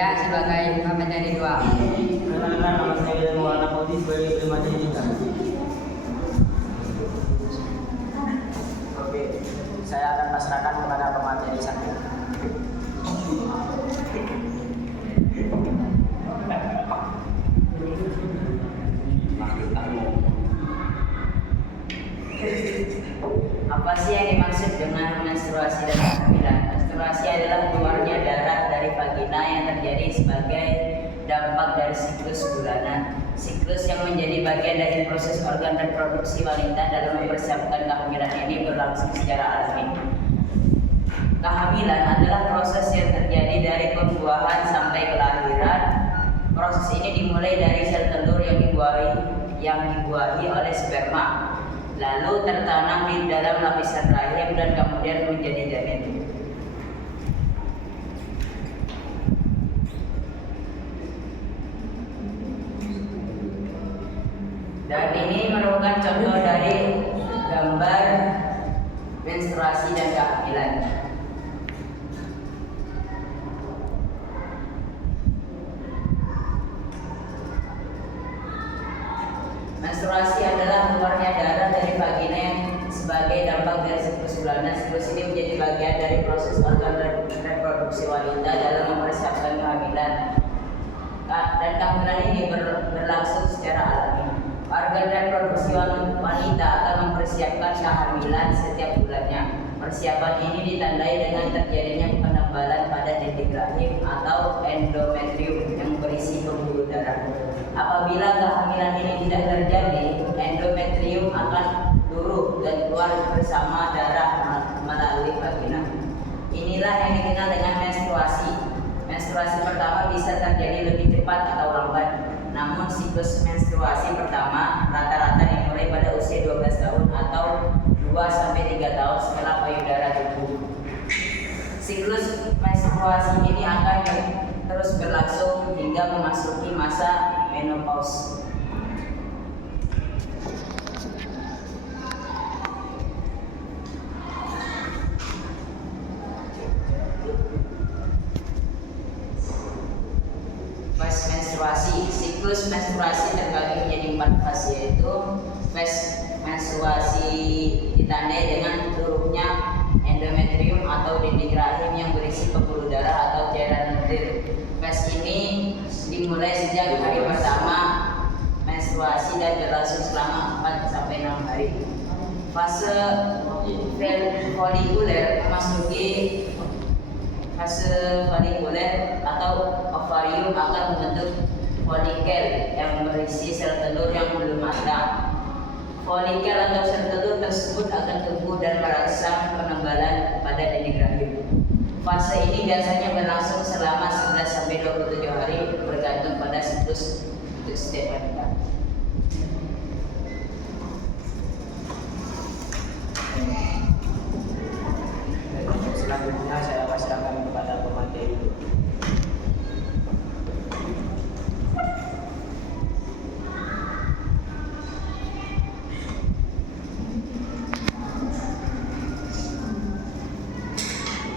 Saya sebagai pemateri 2. Perkenalkan, nama saya Gilang Maulana Putih sebagai pemateri 3. Oke, saya akan pasrahkan kepada pemateri 1. Apa sih yang dimaksud dengan menstruasi dan kehamilan? Menstruasi adalah keluarnya darah dari vagina yang terjadi sebagai dampak dari siklus bulanan. Siklus yang menjadi bagian dari proses organ reproduksi wanita dalam mempersiapkan kehamilan ini berlangsung secara alami. Kehamilan adalah proses yang terjadi dari pembuahan sampai kelahiran. Proses ini dimulai dari sel telur yang dibuahi oleh sperma, lalu tertanam di dalam lapisan rahim dan kemudian menjadi janin. Dan ini merupakan contoh dari gambar menstruasi dan kehamilan. Menstruasi adalah keluarnya darah dari vagina yang sebagai dampak dari siklus bulanan. Siklus ini menjadi bagian dari proses organ reproduksi wanita dalam mempersiapkan kehamilan. Dan kehamilan ini berlangsung secara alami. Organ reproduksi wanita akan mempersiapkan kehamilan setiap bulannya. Persiapan ini ditandai dengan terjadinya penebalan pada dinding rahim atau endometrium yang berisi pembuluh darah. Apabila kehamilan ini tidak terjadi, endometrium akan luruh dan keluar bersama darah melalui vagina. Inilah yang dikenal dengan menstruasi. Menstruasi pertama bisa terjadi lebih cepat atau lambat. Namun siklus menstruasi pertama rata-rata dimulai pada usia 12 tahun atau 2-3 tahun setelah payudara tumbuh. Siklus menstruasi ini akan terus berlangsung hingga memasuki masa menopause. Fase menstruasi. Siklus menstruasi terbagi menjadi 4 fase, yaitu fase menstruasi ditandai dengan turunnya endometrium atau dinding rahim yang berisi pembuluh darah atau cairan lendir. Fase ini dimulai sejak hari pertama menstruasi dan berlangsung selama 4-6 hari. Fase folikuler memasuki fase folikuler atau ovarium akan membentuk folikel yang berisi sel telur yang belum matang. Folikel atau sel telur tersebut akan tumbuh dan merangsang penebalan pada dinding rahim. Fase ini biasanya berlangsung selama 11-27 hari bergantung pada siklus untuk setiap wanita. Selanjutnya saya pasrahkan kepada pemateri.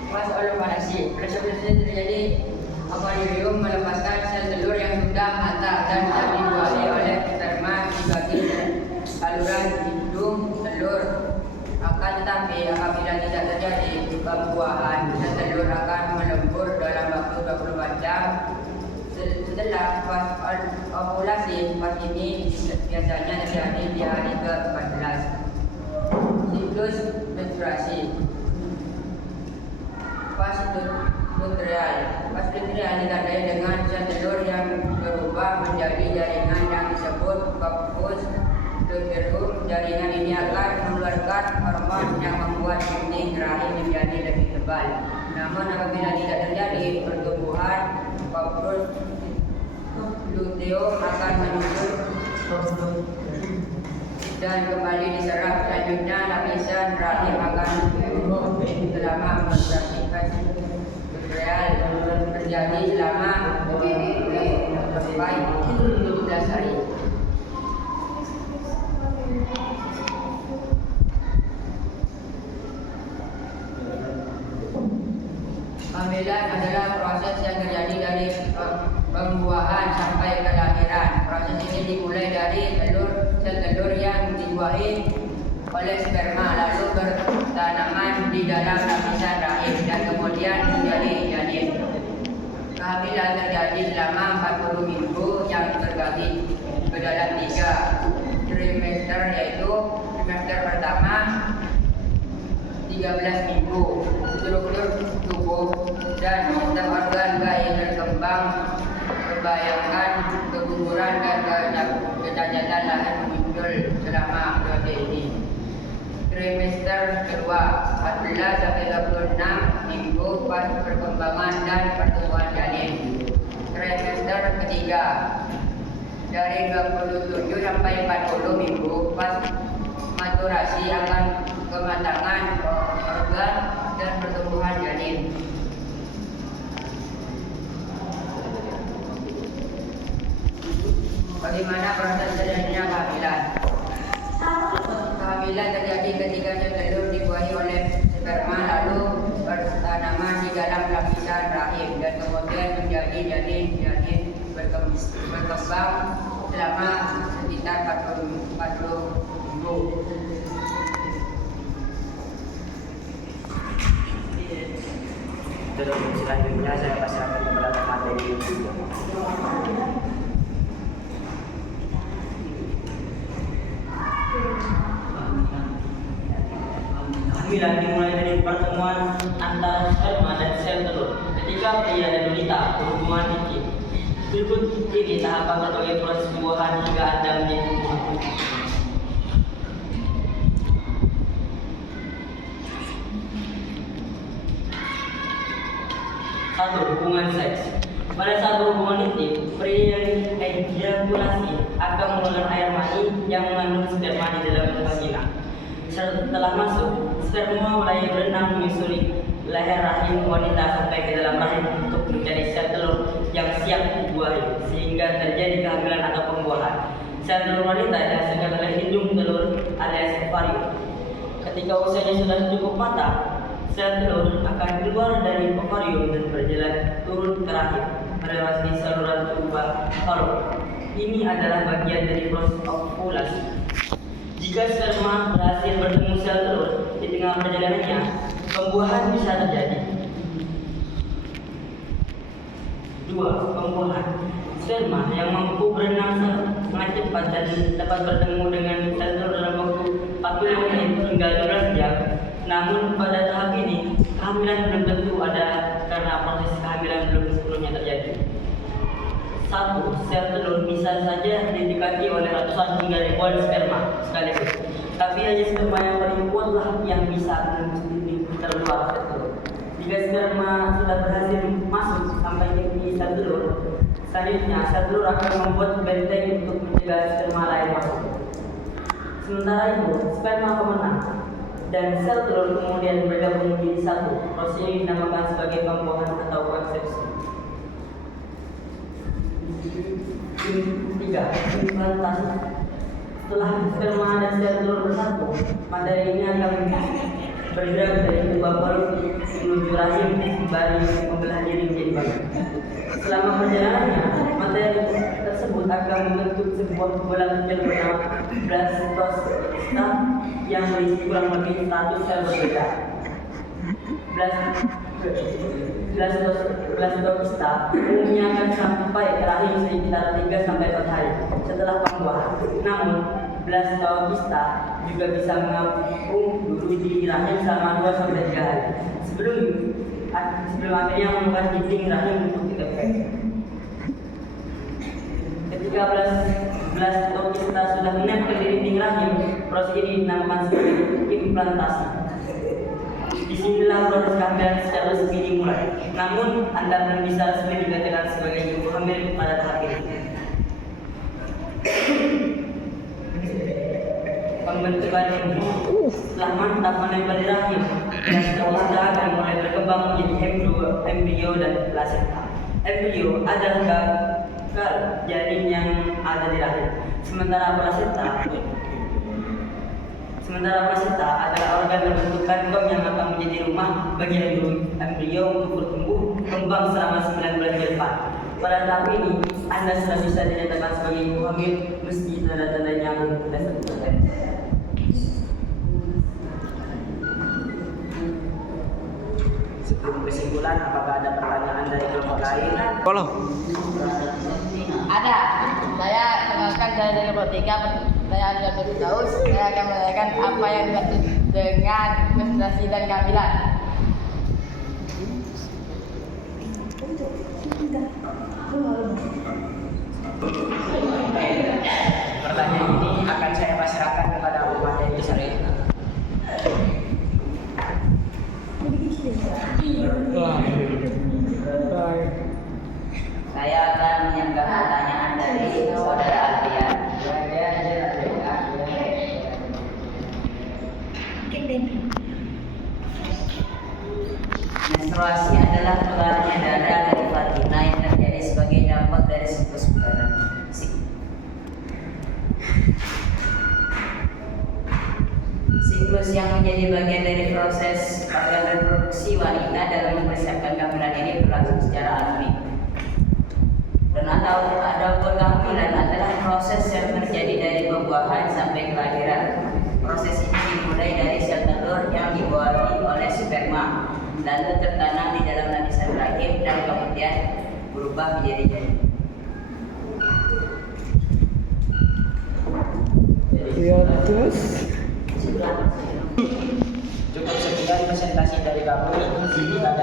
Masalah ovarasi. Proses terjadi ovarium melepaskan sel telur yang sudah matang dan yang dibuahi oleh sperma di bagian saluran hidung telur. Akan tetapi apabila tidak terjadi pembuahan, sel telur akan melebur dalam waktu 24 jam. Setelah ovulasi, fase ini biasanya terjadi di hari ke-14. Siklus menstruasi. Fase luteal. Fase luteal ditandai dengan sel telur yang berubah menjadi jaringan yang disebut corpus luteum. Jaringan ini akan mengeluarkan hormon yang membuat dinding rahim menjadi lebih tebal. Namun apabila tidak terjadi pertumbuhan, corpus luteum akan menyusut dan kembali diserap. Selanjutnya lapisan rahim akan turun selama menstruasi. Fase luteal terjadi selama sampai 12 hari. Kehamilan adalah proses yang terjadi dari pembuahan sampai kelahiran. Proses ini dimulai dari sel telur yang dibuahi oleh sperma, lalu bertanaman di dalam lapisan rahim dan kemudian menjadi janin. Kehamilan terjadi selama 40 minggu yang terbagi ke dalam 3 trimester, yaitu trimester pertama 13 minggu, struktur tubuh dan sistem organ bayi berkembang, membayangkan keguguran dan kecacatan lahir muncul selama periode ini. Trimester kedua 14 sampai 26 minggu pas perkembangan dan pertumbuhan janin. Trimester ketiga dari 27 sampai 40 minggu pas maturasi akan kematangan organ dan pertumbuhan janin. Bagaimana proses terjadinya kehamilan? Kehamilan terjadi ketika sel telur dibuahi oleh sperma, lalu bertanaman di dalam lapisan rahim dan kemudian menjadi janin. Janin berkembang selama sekitar 40 minggu. Terus selanjutnya saya pasrahkan kepada materi. Kehamilan dimulai dari pertemuan antara sperma dan sel telur. Ketika pria dan wanita berhubungan intim, berikut ini tahapan berbagai proses pembuahan hingga Anda menjadi tubuh. Satu, hubungan seks. Pada saat berhubungan intim, pria yang ejakulasi akan mengeluarkan air mani yang mengandung sperma di dalam vagina. Setelah masuk, sperma mulai berenang menyusuri leher rahim wanita sampai ke dalam rahim untuk mencari sel telur yang siap dibuahi, sehingga terjadi kehamilan atau pembuahan. Sel telur wanita dihasilkan oleh hidung telur alias ovarium. Ketika usianya sudah cukup matang, sel telur akan keluar dari ovarium dan berjalan turun ke rahim melewati saluran tuba falop. Ini adalah bagian dari proses ovulasi. Jika sperma berhasil bertemu sel telur di tengah perjalanannya, pembuahan bisa terjadi. 2. Pembuahan. Sperma yang mampu berenang sangat cepat dan dapat bertemu dengan sel telur dalam waktu 40 menit hingga 12 jam. Namun pada tahap ini, kehamilan belum tentu ada karena proses kehamilan belum sebelumnya terjadi. 1. Sel telur bisa saja didekati oleh ratusan hingga ribuan sperma sekaligus. Tapi hanya sperma yang paling kuatlah yang bisa terkeluar sel telur. Jika sperma sudah berhasil masuk sampai ke sel telur, selanjutnya sel telur akan membuat benteng untuk mencegah sperma lain masuk. Sementara itu, sperma pemenang dan sel telur kemudian bergabung menjadi satu. Proses ini dinamakan sebagai pembuahan atau konsepsi. 3. Implantasi. Setelah sperma dan sel telur bersatu, materi ini akan bergerak dari tuba falop menuju rahim sembari membelah diri menjadi bagian. Selama perjalanannya, materi tersebut akan membentuk sebuah bola kecil bernama blastocysta yang berisi kurang lebih 100 sel berbeda. Blastocysta umumnya akan sampai ke rahim sekitar 3 sampai 4 hari setelah pembuahan. Namun, blastocysta juga bisa mengapung dulu di rahim selama 2 sampai 3 hari sebelum akhirnya membuat dinding rahim untuk dikepek. Ketika blastocysta sudah menempel di dinding rahim, proses ini dinamakan sebagai implantasi. Disinilah proses kehamilan secara resmi dimulai. Namun, Anda belum bisa resmi dikatakan sebagai ibu hamil pada tahap ini. Pembentukan embrio. Setelah mantap menempel di rahim, blastocysta akan mulai berkembang menjadi embrio dan plasenta. Embrio adalah gagal janin yang ada di rahim, sementara plasenta Sementara plasenta adalah organ berbentuk kantong yang akan menjadi rumah bagi embrio untuk bertumbuh kembang selama 9 bulan ke depan. Pada tahap ini, Anda sudah bisa dinyatakan sebagai ibu hamil meski tanda-tandanya belum kita sebutkan. Sebelum kesimpulan, apakah ada pertanyaan dari kelompok lain? Halo. Ada. Saya kenalkan dari kelompok 3. Saya Abdul Firdaus. Saya akan menanyakan apa yang dimaksud dengan menstruasi dan kehamilan. Pertanyaan ini akan saya pasrahkan kepada Bapak itu sendiri. Saya akan menyanggah pertanyaan dari saudara Adrian. Menstruasi adalah keluarnya darah dari vagina yang terjadi sebagai dampak dari siklus bulanan. Siklus yang menjadi bagian dari proses organ reproduksi wanita dalam mempersiapkan kehamilan ini berlangsung secara alami. Dan adapun kehamilan adalah proses yang terjadi dari pembuahan sampai kelahiran. Proses ini dimulai dari sel telur yang dibuahi oleh sperma, lalu tertanam di dalam lapisan rahim dan kemudian berubah menjadi janin. Cukup sekian presentasi dari kami. Jika ada